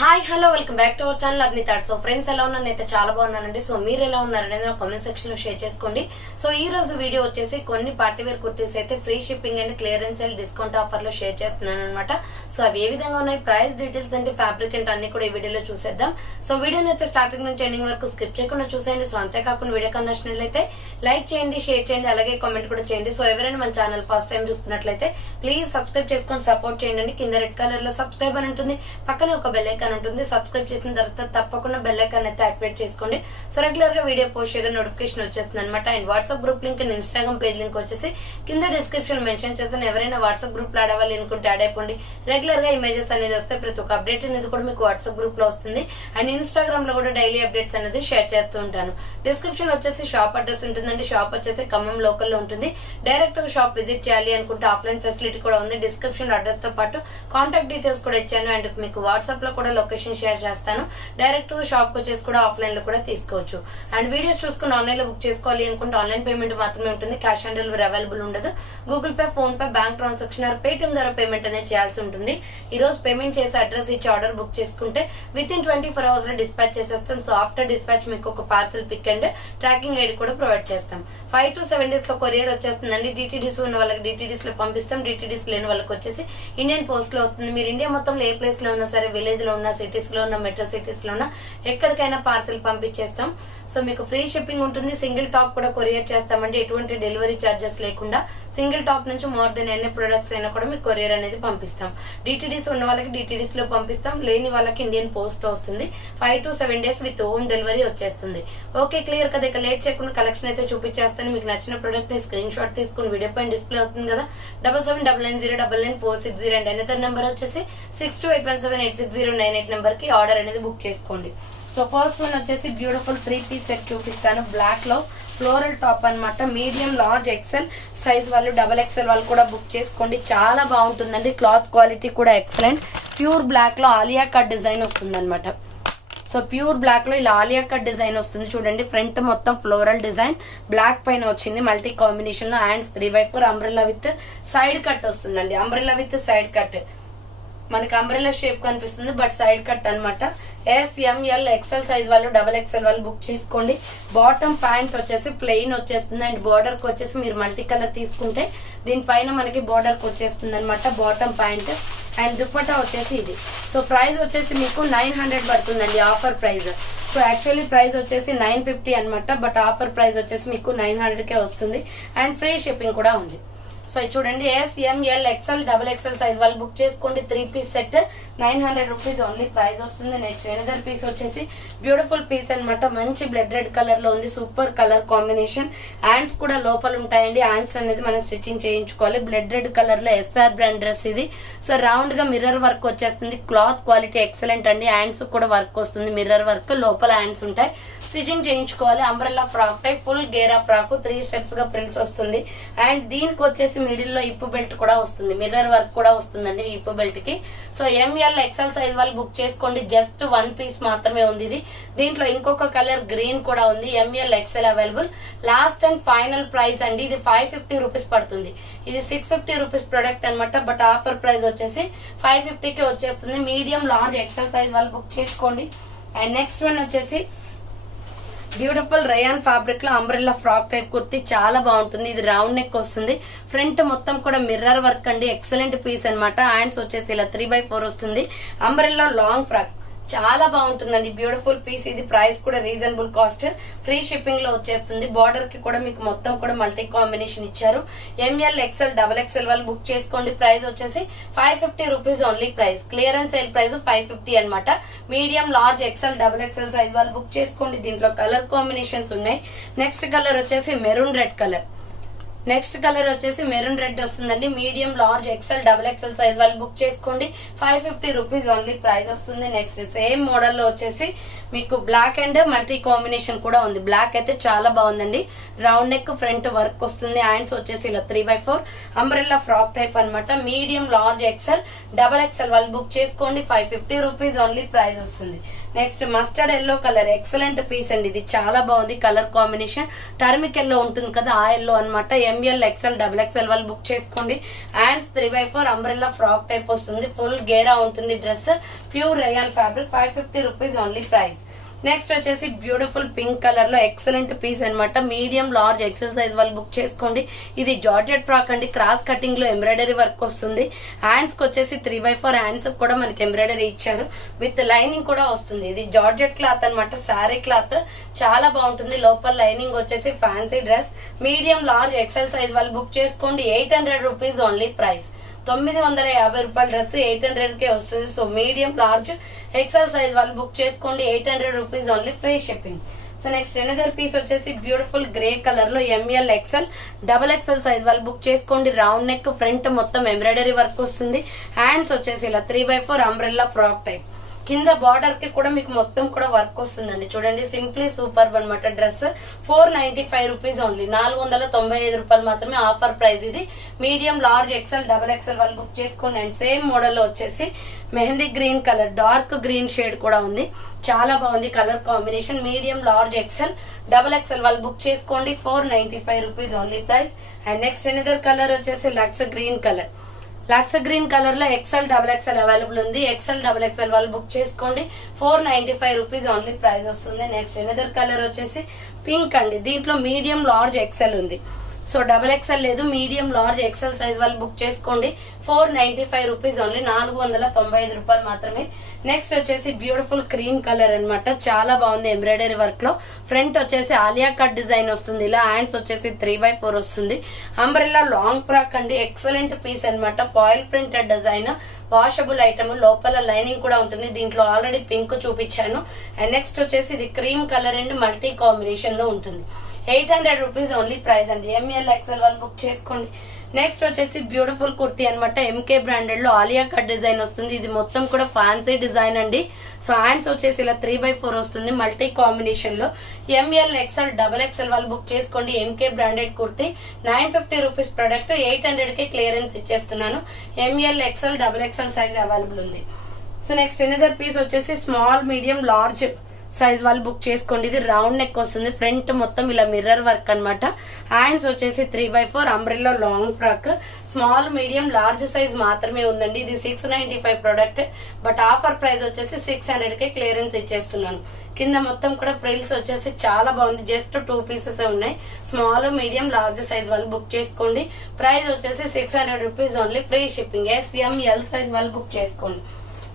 Hi hello welcome back to our channel అర్ని thought. So friends ఎలా ఉన్నారు? నేనైతే చాలా బాగున్నానండి. సో మీరు ఎలా ఉన్నారనేది నా కామెంట్ సెక్షన్ లో షేర్ చేసుకోండి. సో ఈ రోజు వీడియో వచ్చేసి కొన్ని పార్టీ వేర్ కుర్తీస్ అయితే free shipping and clearance sale discount offer లో షేర్ చేస్తున్నాను అనమాట. సో అవి ఏ విధంగా ఉన్నాయి, ప్రైస్ డీటెయిల్స్ అంటే ఫ్యాబ్రిక్ అంటే అన్ని కూడా ఈ వీడియోలో చూసేద్దాం. సో వీడియోని అయితే స్టార్టింగ్ నుంచి ఎండింగ్ వరకు స్కిప్ చేయకుండా చూసేయండి. సో అంతేకాకుండా వీడియో కన్నా నచ్చినట్లయితే లైక్ చేయండి, షేర్ చేయండి, అలాగే కామెంట్ కూడా చేయండి. సో ఎవరైనా మన ఛానల్ ఫస్ట్ టైం చూస్తున్నట్లయితే ప్లీజ్ సబ్స్క్రైబ్ చేసుకొని సపోర్ట్ చేయండి. కింద రెడ్ కలర్ లో సబ్స్క్రైబ్ అని ఉంటుంది, పక్కన ఒక బెల్ ఐకాన్ ఉంటుంది. సబ్స్క్రైబ్ చేసిన తర్వాత తప్పకుండా బెల్ ఐకాన్ అయితే యాక్టివేట్ చేసుకోండి. సో రెగ్యులర్ గా వీడియో పోస్ట్ చేయగా నోటిఫికేషన్ వచ్చేస్తుంది అనమాట. And WhatsApp group link and Instagram page link వచ్చేసి కింద డిస్క్రిప్షన్ మెన్షన్ చేస్తాను. ఎవరైనా వాట్సాప్ గ్రూప్ లో ఆడవాలి అనుకుంటే యాడ్ అయిపోండి. రెగ్యులర్ గా ఇమేజెస్ అనేది వస్తే ప్రతి ఒక్క అప్డేట్ అనేది కూడా మీకు వాట్సాప్ గ్రూప్ లో వస్తుంది. అండ్ ఇన్స్టాగ్రామ్ లో కూడా డైలీ అప్డేట్స్ అనేది షేర్ చేస్తూ ఉంటాను. డిస్క్రిప్షన్ వచ్చేసి షాప్ అడ్రస్ ఉంటుందండి. షాప్ వచ్చేసి ఖమ్మం లోకల్ లో ఉంటుంది. డైరెక్ట్ గా షాప్ విజిట్ చేయాలి అనుకుంటే ఆఫ్లైన్ ఫెసిలిటీ కూడా ఉంది. డిస్క్రిప్షన్ అడ్రస్ తో పాటు కాంటాక్ట్ డీటెయిల్స్ కూడా ఇచ్చాను. అండ్ మీకు వాట్సాప్ లో కూడా లొకేషన్ షేర్ చేస్తాను. డైరెక్ట్ షాప్ కు వచ్చేసి కూడా ఆఫ్లైన్ లో కూడా తీసుకోవచ్చు. అండ్ వీడియోస్ చూసుకుని ఆన్లైన్ లో బుక్ చేసుకోవాలి అనుకుంటే ఆన్లైన్ పేమెంట్ మాత్రమే ఉంటుంది. క్యాష్ ఆన్ డెలివరీ అవైలబుల్ ఉండదు. Google pay, phone pay, bank transaction are Paytm ద్వారా పేమెంట్ అనేది చేయాల్సి ఉంటుంది. ఈ రోజు పేమెంట్ చేసి అడ్రస్ ఇచ్చి ఆర్డర్ బుక్ చేసుకుంటే విత్ ఇన్ 24 hours లో డిస్పాచ్ చేసేస్తాం. సో ఆఫ్టర్ డిస్పాచ్ మీకు ఒక parcel pick and tracking ID కూడా ప్రొవైడ్ చేస్తాం. 5 to 7 days లో కొరియర్ వచ్చేస్తుందండి. డిటిడిస్ ఉన్న వాళ్ళకి డిటిడిస్ లో పంపిస్తాం. డిటిడిస్ లేని వాళ్ళకి వచ్చేసి ఇండియన్ పోస్ట్ లో వస్తుంది. మీరు ఇండియా మొత్తంలో ఏ ప్లేస్ లో ఉన్నా సరే, విలేజ్ లో ఉన్నా, సిటీస్ లో ఉన్నా, మెట్రో సిటీస్ లో ఉన్నా, ఎక్కడికైనా పార్సల్ పంపించేస్తాం. సో మీకు ఫ్రీ షిప్పింగ్ ఉంటుంది. సింగిల్ టాప్ కూడా కొరియర్ చేస్తామండి. ఎటువంటి డెలివరీ ఛార్జెస్ లేకుండా సింగిల్ టాప్ నుంచి మోర్ దెన్ ఎన్ని ప్రొడక్ట్స్ అయినా కూడా మీకు కొరియర్ అనేది పంపిస్తాం. డిటిడిస్ ఉన్న వాళ్ళకి డిటిడిస్ లో పంపిస్తాం. లేని వాళ్ళకి ఇండియన్ పోస్ట్ లో వస్తుంది. 5 to 7 days with home delivery వచ్చేస్తుంది. ఓకే, క్లియర్ కదా? ఇక లేట్ చేయకుండా కలెక్షన్ అయితే చూపించేస్తాను. మీకు నచ్చిన ప్రొడక్ట్ ని స్క్రీన్ షాట్ తీసుకుని వీడియో పైన డిస్ప్లే అవుతుంది కదా, 7799099460 అండ్ అనదర్ నెంబర్ వచ్చేసి 6281786098 నెంబర్ కి ఆర్డర్ అనేది బుక్ చేసుకోండి. సో ఫస్ట్ వన్ వచ్చేసి బ్యూటిఫుల్ 3-piece సెట్ చూపిస్తాను. బ్లాక్ లో ఫ్లోరల్ టాప్ అనమాట. మీడియం, లార్జ్, ఎక్సెల్ సైజ్ వాళ్ళు, XXL వాళ్ళు కూడా బుక్ చేసుకోండి. చాలా బాగుంటుందండి. క్లాత్ క్వాలిటీ కూడా ఎక్సలెంట్. ప్యూర్ బ్లాక్ లో ఆలియా కట్ డిజైన్ వస్తుంది అనమాట. సో ప్యూర్ బ్లాక్ లో ఇలా ఆలియా కట్ డిజైన్ వస్తుంది. చూడండి, ఫ్రంట్ మొత్తం ఫ్లోరల్ డిజైన్ బ్లాక్ పైన వచ్చింది. మల్టీ కాంబినేషన్ లో hands 3/4 umbrella with side cut వస్తుందండి. అంబ్రెల్లా విత్ సైడ్ కట్ మనకి అంబ్రెల్లా షేప్ కనిపిస్తుంది, బట్ సైడ్ కట్ అనమాట. SML XL సైజ్ వాళ్ళు, XXL వాళ్ళు బుక్ చేసుకోండి. బాటమ్ ప్యాంట్ వచ్చేసి ప్లెయిన్ వచ్చేస్తుంది. అండ్ బోర్డర్ కి వచ్చేసి మీరు మల్టీ కలర్ తీసుకుంటే దీనిపైన మనకి బోర్డర్ కి వచ్చేస్తుంది అనమాట బాటమ్ ప్యాంట్. అండ్ దుపట్టా వచ్చేసి ఇది. సో ప్రైస్ వచ్చేసి మీకు 900 పడుతుందండి, offer price. So actually price వచ్చేసి 950 అనమాట, బట్ ఆఫర్ ప్రైస్ వచ్చేసి మీకు 900కే వస్తుంది. అండ్ ఫ్రీ షిప్పింగ్ కూడా ఉంది. సో ఇది చూడండి, SML XL XXL సైజ్ వాళ్ళు బుక్ చేసుకోండి. 3-piece set 900 rupees only price వస్తుంది. నెక్స్ట్ ఎనదర్ పీస్ వచ్చేసి బ్యూటిఫుల్ పీస్ అనమాట. మంచి బ్లడ్ రెడ్ కలర్ లో ఉంది. Super colour combination. హ్యాండ్స్ కూడా లోపల ఉంటాయండి. హ్యాండ్స్ అనేది మనం స్టిచ్చింగ్ చేయించుకోవాలి. బ్లడ్ రెడ్ కలర్ లో SR బ్రాండ్ డ్రెస్ ఇది. సో రౌండ్ గా మిర్రర్ వర్క్ వచ్చేస్తుంది. క్లాత్ క్వాలిటీ ఎక్సలెంట్ అండి. హ్యాండ్స్ కూడా వర్క్ వస్తుంది, మిర్రర్ వర్క్. లోపల హ్యాండ్స్ ఉంటాయి, స్టిచ్చింగ్ చేయించుకోవాలి. అంబ్రెల్లా ఫ్రాక్ టైప్, ఫుల్ గేరా ఫ్రాక్, 3 స్టెప్స్ గా ప్రిల్స్ వస్తుంది. అండ్ దీనికి వచ్చేసి మిడిల్ లో ఇప్పు బెల్ట్ కూడా వస్తుంది, మిర్రర్ వర్క్ కూడా వస్తుందండి ఇప్పు బెల్ట్ కి. సో ML XL సైజ్ వాళ్ళు బుక్ చేసుకోండి. జస్ట్ 1 piece మాత్రమే ఉంది ఇది. దీంట్లో ఇంకొక కలర్ గ్రీన్ కూడా ఉంది. ML XL available. Last and final price అండి. ఇది 550 రూపీస్ పడుతుంది. ఇది 650 రూపీస్ ప్రొడక్ట్ అనమాట, బట్ ఆఫర్ ప్రైస్ వచ్చేసి 550కి వచ్చేస్తుంది. మీడియం, లార్జ్, XL సైజ్ వాళ్ళు బుక్ చేసుకోండి. అండ్ నెక్స్ట్ వన్ వచ్చేసి బ్యూటిఫుల్ రయాన్ ఫ్యాబ్రిక్ లో అంబ్రెల్లా ఫ్రాక్ టైప్ కుర్తీ. చాలా బాగుంటుంది. ఇది రౌండ్ నెక్ వస్తుంది. ఫ్రంట్ మొత్తం కూడా మిర్రర్ వర్క్ అండి. ఎక్సలెంట్ పీస్ అనమాట. హ్యాండ్స్ వచ్చేసి ఇలా 3/4 వస్తుంది. అంబ్రెల్లా లాంగ్ ఫ్రాక్ చాలా బాగుంటుందండి. Beautiful piece. ఇది ప్రైస్ కూడా రీజనబుల్ కాస్ట్. ఫ్రీ షిప్పింగ్ లో వచ్చేస్తుంది. బార్డర్ కి కూడా మీకు మొత్తం కూడా మల్టీ కాంబినేషన్ ఇచ్చారు. ML XL XXL వాళ్ళు బుక్ చేసుకోండి. ప్రైస్ వచ్చేసి 550 rupees only price. Clearance sale price 550 అనమాట. Medium, large, XL XXL size వాళ్ళు బుక్ చేసుకోండి. దీంట్లో కలర్ కాంబినేషన్స్ ఉన్నాయి. నెక్స్ట్ కలర్ వచ్చేసి maroon red colour. Next colour వచ్చేసి మెరూన్ రెడ్ వస్తుందండి. Medium, large, XL XXL size వాళ్ళు బుక్ చేసుకోండి. 550 రూపీస్ ఓన్లీ ప్రైస్ వస్తుంది. నెక్స్ట్ సేమ్ మోడల్ లో వచ్చేసి మీకు బ్లాక్ అండ్ మల్టీ కాంబినేషన్ కూడా ఉంది. బ్లాక్ అయితే చాలా బాగుందండి. రౌండ్ నెక్, ఫ్రంట్ వర్క్ వస్తుంది. హ్యాండ్స్ వచ్చేసి ఇలా 3/4 అంబ్రెల్లా ఫ్రాక్ టైప్ అనమాట. మీడియం, లార్జ్, XL XXL వాళ్ళు బుక్ చేసుకోండి. 550 రూపీస్ ఓన్లీ ప్రైస్ వస్తుంది. Next mustard yellow colour. Excellent piece అండి. ఇది చాలా బాగుంది. కలర్ కాంబినేషన్ టర్మిక్ ఎల్లో ఉంటుంది కదా, ఆ ఎల్లో అనమాట. ఎంఎల్ ఎక్స్ఎల్ డబుల్ ఎక్స్ఎల్ వాళ్ళు బుక్ చేసుకోండి. హ్యాండ్స్ 3/4 అంబ్రెల్లా ఫ్రాక్ టైప్ వస్తుంది. ఫుల్ గేరా ఉంటుంది dress. Pure rayon fabric. 550 rupees only price. Next వచ్చేసి బ్యూటిఫుల్ పింక్ కలర్ లో ఎక్సలెంట్ పీస్ అనమాట. మీడియం లార్జ్ ఎక్సెల్ సైజ్ వాళ్ళు బుక్ చేసుకోండి. ఇది జార్జెట్ ఫ్రాక్ అండి. క్రాస్ కటింగ్ లో ఎంబ్రాయిడరీ వర్క్ వస్తుంది. హ్యాండ్స్ కి వచ్చేసి 3/4 హ్యాండ్స్ కూడా మనకి ఎంబ్రాయిడరీ ఇచ్చారు. విత్ లైనింగ్ కూడా వస్తుంది. ఇది జార్జెట్ క్లాత్ అనమాట. శారీ క్లాత్ చాలా బాగుంటుంది. లోపల లైనింగ్ వచ్చేసి fancy dress. Medium large XL size వాళ్ళు బుక్ చేసుకోండి. 800 రూపీస్ ఓన్లీ ప్రైస్. 950 రూపాయల డ్రెస్ 800 కే వస్తుంది. So medium large XL size వాళ్ళు బుక్ చేసుకోండి. 800 rupees only free shipping. So next another piece వచ్చేసి బ్యూటిఫుల్ గ్రే కలర్ లో M L XL double XL size వాళ్ళు బుక్ చేసుకోండి. రౌండ్ నెక్ ఫ్రంట్ మొత్తం ఎంబ్రాయిడరీ వర్క్ వస్తుంది. హ్యాండ్స్ వచ్చేసి ఇలా 3/4 అంబ్రెల్లా ఫ్రాక్ టైప్. కింద బార్డర్ కి కూడా మీకు మొత్తం కూడా వర్క్ వస్తుందండి. చూడండి సింప్లీ సూపర్ అనమాట. Dress 495 rupees only. 495 రూపాయలు మాత్రమే ఆఫర్ ప్రైస్ ఇది. Medium large XL double XL వాళ్ళు బుక్ చేసుకోండి. అండ్ సేమ్ మోడల్ లో వచ్చేసి mehndi green colour dark green shade కూడా ఉంది. చాలా బాగుంది colour combination. Medium large XL double XL వాళ్ళు బుక్ చేసుకోండి. 495 rupees only price. And next another colour వచ్చేసి lux green colour. Lux green colour లో ఎక్స్ఎల్ డబుల్ ఎక్స్ఎల్ అవైలబుల్ ఉంది. ఎక్స్ఎల్ డబుల్ ఎక్స్ఎల్ వాళ్ళు బుక్ చేసుకోండి. 495 రూపీస్ ఓన్లీ ప్రైస్ వస్తుంది. Next another colour వచ్చేసి pink అండి. దీంట్లో మీడియం లార్జ్ ఎక్స్ఎల్ ఉంది. సో డబుల్ ఎక్స్ఎల్ లేదు. మీడియం లార్జ్ ఎక్స్ఎల్ సైజ్ వాళ్ళు బుక్ చేసుకోండి. 495 రూపీస్ ఓన్లీ. 495 రూపాయలు మాత్రమే. నెక్స్ట్ వచ్చేసి బ్యూటిఫుల్ క్రీమ్ కలర్ అనమాట. చాలా బాగుంది ఎంబ్రాయిడరీ వర్క్ లో. ఫ్రంట్ వచ్చేసి ఆలియా కట్ డిజైన్ వస్తుంది. ఇలా హ్యాండ్స్ వచ్చేసి 3/4 వస్తుంది. అంబ్రెల్లా లాంగ్ ఫ్రాక్ అండి. ఎక్సలెంట్ పీస్ అనమాట. Foil printed design. Washable item. లోపల లైనింగ్ కూడా ఉంటుంది. దీంట్లో ఆల్రెడీ పింక్ చూపించాను. అండ్ నెక్స్ట్ వచ్చేసి ఇది cream colour and multi combination లో ఉంటుంది. 800 రూపీస్ ఓన్లీ ప్రైస్ అండి. ఎంఎల్ ఎక్స్ఎల్ వాళ్ళు బుక్ చేసుకోండి. నెక్స్ట్ వచ్చేసి బ్యూటిఫుల్ కుర్తీ అనమాట. ఎంకే బ్రాండెడ్ లో ఆలియా కట్ డిజైన్ వస్తుంది. ఇది మొత్తం కూడా ఫ్యాన్సీ డిజైన్ అండి. సో హ్యాండ్స్ వచ్చేసి ఇలా 3/4 వస్తుంది. మల్టీ కాంబినేషన్ లో ఎంఎల్ ఎక్స్ఎల్ డబుల్ ఎక్స్ఎల్ వాళ్ళు బుక్ చేసుకోండి. M K branded kurti 950 rupees product 800 కే క్లియరెన్స్ ఇచ్చేస్తున్నాను. M L XL double XL size available ఉంది. సో నెక్స్ట్ ఎనదర్ పీస్ వచ్చేసి స్మాల్ మీడియం లార్జ్ సైజ్ వాళ్ళు బుక్ చేసుకోండి. ఇది రౌండ్ నెక్ వస్తుంది. ఫ్రంట్ మొత్తం ఇలా మిర్రర్ వర్క్ అనమాట. హ్యాండ్స్ వచ్చేసి 3/4 umbrella long frock. Small medium large size మాత్రమే ఉందండి. ఇది 695 ప్రొడక్ట్. బట్ ఆఫర్ ప్రైస్ వచ్చేసి 600 కే క్లియరెన్స్ ఇచ్చేస్తున్నాను. కింద మొత్తం కూడా ప్రిల్స్ వచ్చేసి చాలా బాగుంది. జస్ట్ 2 పీసెస్ ఉన్నాయి. స్మాల్ మీడియం లార్జ్ సైజ్ వాళ్ళు బుక్ చేసుకోండి. ప్రైస్ వచ్చేసి 600 rupees only. Free shipping. SML size వాళ్ళు బుక్ చేసుకోండి.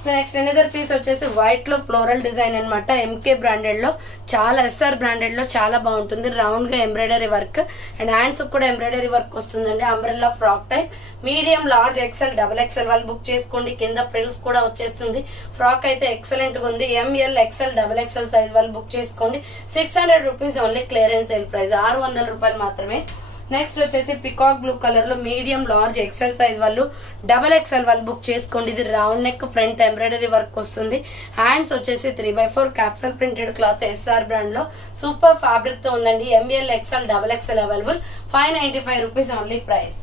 సో నెక్స్ట్ ఎనదర్ పీస్ వచ్చేసి వైట్ లో ఫ్లోరల్ డిజైన్ అనమాట. ఎంకే బ్రాండెడ్ లో చాలా SR బ్రాండెడ్ లో చాలా బాగుంటుంది. రౌండ్ గా ఎంబ్రాయిడరీ వర్క్ అండ్ హ్యాండ్స్ కూడా ఎంబ్రాయిడరీ వర్క్ వస్తుందండి. Umbrella frock type. Medium large XL double XL వాళ్ళు బుక్ చేసుకోండి. కింద ప్రిల్స్ కూడా వచ్చేస్తుంది. ఫ్రాక్ అయితే ఎక్సలెంట్ గా ఉంది. ML XL double XL size వాళ్ళు బుక్ చేసుకోండి. 600 rupees only. Clearance sale price 600 రూపాయలు మాత్రమే. నెక్స్ట్ వచ్చేసి పికాక్ బ్లూ కలర్ లో మీడియం లార్జ్ ఎక్స్ఎల్ సైజ్ వాళ్ళు డబల్ ఎక్స్ఎల్ వాళ్ళు బుక్ చేసుకోండి. ఇది round neck front embroidery work వస్తుంది. హ్యాండ్స్ వచ్చేసి 3/4 capsule printed cloth SR brand లో సూపర్ ఫ్యాబ్రిక్ తో ఉందండి. M L XL double XL available. 595 rupees only price.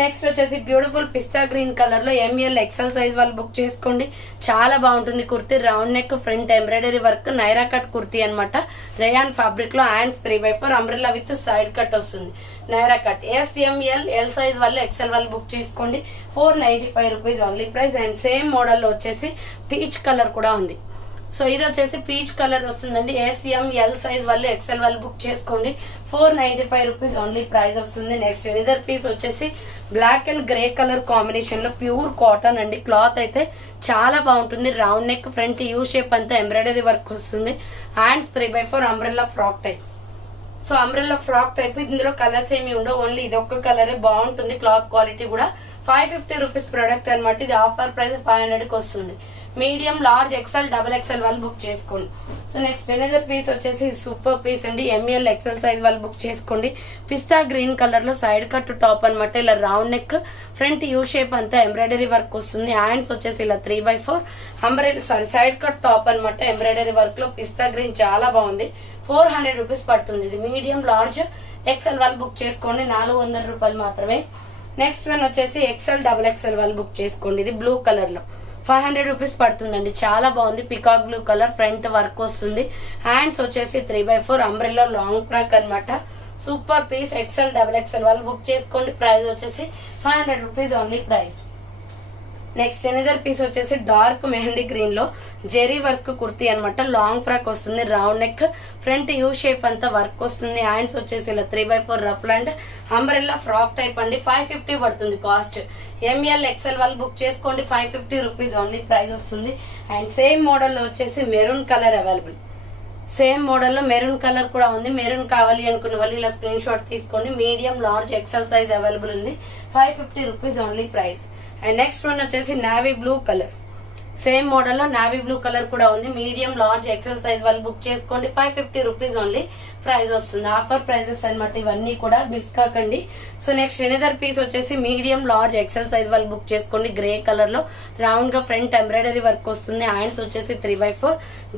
Next వచ్చేసి బ్యూటిఫుల్ పిస్తా గ్రీన్ కలర్ లో ఎంఎల్ ఎక్స్ఎల్ సైజ్ వాళ్ళు బుక్ చేసుకోండి. చాలా బాగుంటుంది kurti. Round neck front embroidery work Naira cut kurti అనమాట. రేయాన్ ఫ్యాబ్రిక్ లో hands 3/4 umbrella with side cut వస్తుంది. నైరా కట్. SML సైజ్ వాళ్ళు ఎక్స్ఎల్ వాళ్ళు బుక్ చేసుకోండి. 495 rupees only price. And same model లో వచ్చేసి పీచ్ కలర్ కూడా ఉంది. సో ఇది వచ్చేసి పీచ్ కలర్ వస్తుందండి. SML సైజ్ వాళ్ళు ఎక్స్ఎల్ వాళ్ళు బుక్ చేసుకోండి. 495 రూపీస్ ఓన్లీ ప్రైస్ వస్తుంది. నెక్స్ట్ ఎనదర్ పీస్ వచ్చేసి black and grey colour combination లో ప్యూర్ కాటన్ అండి. క్లాత్ అయితే చాలా బాగుంటుంది. Round neck front U shape అంతా ఎంబ్రాయిడరీ వర్క్ వస్తుంది. Hands 3/4 umbrella frock type. So umbrella frock type. ఇందులో కలర్స్ ఏమి ఉండవు. ఓన్లీ ఇది ఒక్క కలరే బాగుంటుంది. క్లాత్ క్వాలిటీ కూడా 550 రూపీస్ ప్రొడక్ట్ అనమాట. ఇది ఆఫర్ ప్రైస్ 500 కి వస్తుంది. Medium large XL double XL వాళ్ళు బుక్ చేసుకోండి. సో నెక్స్ట్ ఎనదర్ పీస్ వచ్చేసి సూపర్ పీస్ అండి. ఎంఎల్ ఎక్స్ఎల్ సైజ్ వాళ్ళు బుక్ చేసుకోండి. పిస్తా గ్రీన్ కలర్ లో సైడ్ కట్ టాప్ అనమాట. ఇలా round neck front U shape అంతా ఎంబ్రాయిడరీ వర్క్ వస్తుంది. హ్యాండ్స్ వచ్చేసి ఇలా 3/4 అంబ్రెల్లా సైడ్ కట్ టాప్ అనమాట. ఎంబ్రాయిడరీ వర్క్ లో పిస్తా గ్రీన్ చాలా బాగుంది. 400 రూపీస్ పడుతుంది. ఇది మీడియం లార్జ్ ఎక్స్ఎల్ వాళ్ళు బుక్ చేసుకోండి. 400 రూపాయలు మాత్రమే. నెక్స్ట్ వన్ వచ్చేసి ఎక్స్ఎల్ డబుల్ ఎక్స్ఎల్ వాళ్ళు బుక్ చేసుకోండి. ఇది బ్లూ కలర్ లో 500 రూపీస్ పడుతుందండి. చాలా బాగుంది. Peacock blue colour front work వస్తుంది. హ్యాండ్స్ వచ్చేసి 3/4 అంబ్రెల్లా లాంగ్ ఫ్రాక్ అనమాట. Super piece XL double XL వాళ్ళు బుక్ చేసుకోండి. ప్రైస్ వచ్చేసి 500 rupees only price. Next another piece వచ్చేసి డార్క్ మెహందీ గ్రీన్ లో జెరీ వర్క్ కుర్తీ అనమాట. లాంగ్ ఫ్రాక్ వస్తుంది, round neck, front U shape అంతా వర్క్ వస్తుంది. హ్యాండ్స్ వచ్చేసి ఇలా 3x4 ruff and umbrella frock type అండి. 550 పడుతుంది కాస్ట్. ఎంఎల్ ఎక్సెల్ వాళ్ళు బుక్ చేసుకోండి. 550 రూపీస్ ఓన్లీ ప్రైస్ వస్తుంది. అండ్ సేమ్ మోడల్ లో వచ్చేసి maroon colour available. Same model లో మెరూన్ కలర్ కూడా ఉంది. మెరూన్ కావాలి అనుకున్న వాళ్ళు ఇలా స్క్రీన్ షాట్ తీసుకోండి. Medium large XL size available ఉంది. 550 rupees only price. And next one వచ్చేసి navy blue colour. Same model లో నావీ బ్లూ కలర్ కూడా ఉంది. మీడియం లార్జ్ ఎక్సెల్ సైజ్ వాళ్ళు బుక్ చేసుకోండి. 550 రూపీస్ ఓన్లీ ప్రైస్ వస్తుంది. ఆఫర్ ప్రైజెస్ అనమాట ఇవన్నీ కూడా, మిస్ కాకండి. సో నెక్స్ట్ ఎనదర్ పీస్ వచ్చేసి మీడియం లార్జ్ ఎక్సెల్ సైజ్ వాళ్ళు బుక్ చేసుకోండి. గ్రే కలర్ లో రౌండ్ గా ఫ్రంట్ ఎంబ్రాయిడరీ వర్క్ వస్తుంది. హ్యాండ్స్ వచ్చేసి 3x4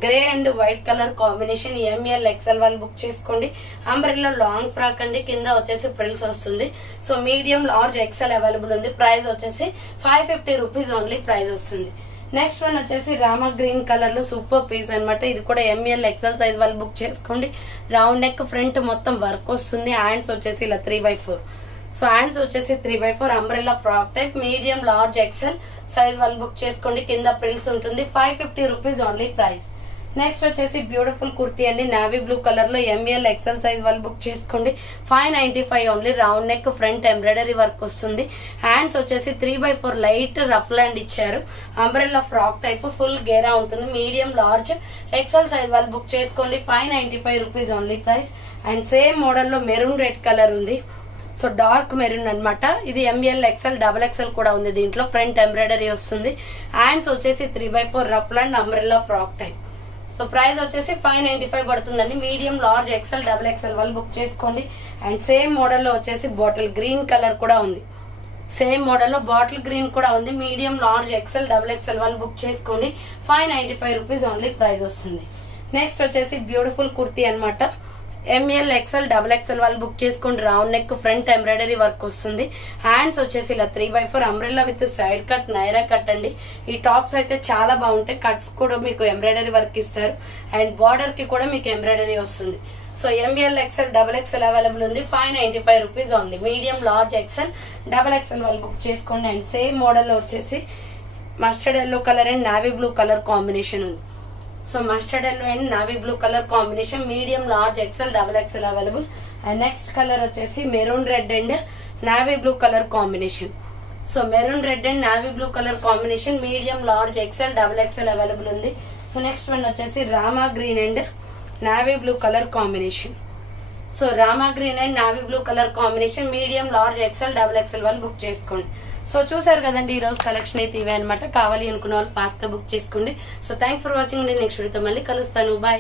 grey and white colour combination. M L XL వాళ్ళు బుక్ చేసుకోండి. అంబ్రెల్లా లాంగ్ ఫ్రాక్ అండి, కింద వచ్చేసి ప్రిల్స్ వస్తుంది. So medium large XL available ఉంది. ప్రైస్ వచ్చేసి 550 రూపీస్ ఓన్లీ ప్రైస్ వస్తుంది. నెక్స్ట్ వన్ వచ్చేసి రామా గ్రీన్ కలర్ లో సూపర్ పీస్ అనమాట. ఇది కూడా ఎంఎల్ ఎక్సెల్ సైజ్ వాళ్ళు బుక్ చేసుకోండి. రౌండ్ నెక్, ఫ్రంట్ మొత్తం వర్క్ వస్తుంది. హ్యాండ్స్ వచ్చేసి ఇలా 3x4. సో హ్యాండ్స్ వచ్చేసి 3x4 umbrella frock type. Medium large XL size వాళ్ళు బుక్ చేసుకోండి. కింద ప్రిల్స్ ఉంటుంది. 550 రూపీస్ ఓన్లీ ప్రైస్. నెక్స్ట్ వచ్చేసి బ్యూటిఫుల్ కుర్తీ అండి, నావీ బ్లూ కలర్ లో ఎంఎల్ ఎక్సెల్ సైజ్ వాళ్ళు బుక్ చేసుకోండి. 595 only. Round neck, front embroidery work వస్తుంది. హ్యాండ్స్ వచ్చేసి 3x4 లైట్ రఫ్ ల్యాండ్ ఇచ్చారు. అంబ్రెల్లా ఫ్రాక్ టైప్, ఫుల్ గేరా ఉంటుంది. మీడియం లార్జ్ ఎక్సెల్ సైజ్ వాళ్ళు బుక్ చేసుకోండి. 595 rupees only price. And same model లో మెరూన్ రెడ్ కలర్ ఉంది. సో డార్క్ మెరూన్ అనమాట. ఇది ఎంఎల్ ఎక్సెల్ డబుల్ ఎక్సెల్ కూడా ఉంది. దీంట్లో ఫ్రంట్ ఎంబ్రాయిడరీ వస్తుంది. హ్యాండ్స్ వచ్చేసి 3x4 ruffle umbrella frock type. So price వచ్చేసి 595 పడుతుందండి. Medium large XL double XL వాళ్ళు బుక్ చేసుకోండి. అండ్ సేమ్ మోడల్ లో వచ్చేసి బాటిల్ గ్రీన్ కలర్ కూడా ఉంది. సేమ్ మోడల్ లో బాటిల్ గ్రీన్ కూడా ఉంది. Medium large XL double XL వాళ్ళు బుక్ చేసుకోండి. 595 రూపీస్ ఓన్లీ ప్రైస్ వస్తుంది. నెక్స్ట్ వచ్చేసి బ్యూటిఫుల్ కుర్తీ అనమాట. ఎంఎల్ ఎక్సెల్ డబుల్ ఎక్సెల్ వాళ్ళు బుక్ చేసుకోండి. Round neck, front embroidery work వస్తుంది. హ్యాండ్స్ వచ్చేసి ఇలా 3x4 umbrella with side cut, Naira cut అండి. ఈ టాప్స్ అయితే చాలా బాగుంటాయి. కట్స్ కూడా మీకు ఎంబ్రాయిడరీ వర్క్ ఇస్తారు. అండ్ బార్డర్ కి కూడా మీకు ఎంబ్రాయిడరీ వస్తుంది. So M L XL double XL available ఉంది. 595 rupees only. Medium large XL double XL వాళ్ళు బుక్ చేసుకోండి. అండ్ సేమ్ మోడల్ లో వచ్చేసి mustard yellow colour and navy blue colour combination ఉంది. So mustard yellow and navy blue colour combination. Medium large XL double XL available. And next colour వచ్చేసి maroon red and navy blue colour combination. So maroon red and navy blue colour combination. Medium large XL double XL available ఉంది. So next one వచ్చేసి Rama green and navy blue colour combination. So rama green and navy blue colour combination. Medium large XL double XL వాళ్ళు book చేసుకోండి. So చూసారు కదండి, ఈ రోజు collection అయితే ఇవే అనమాట. కావాలి అనుకున్న వాళ్ళు ఫాస్ట్ గా బుక్ చేసుకోండి. So thanks for watching. నేను నెక్స్ట్ వీడియోతో మళ్ళీ కలుస్తాను. బాయ్.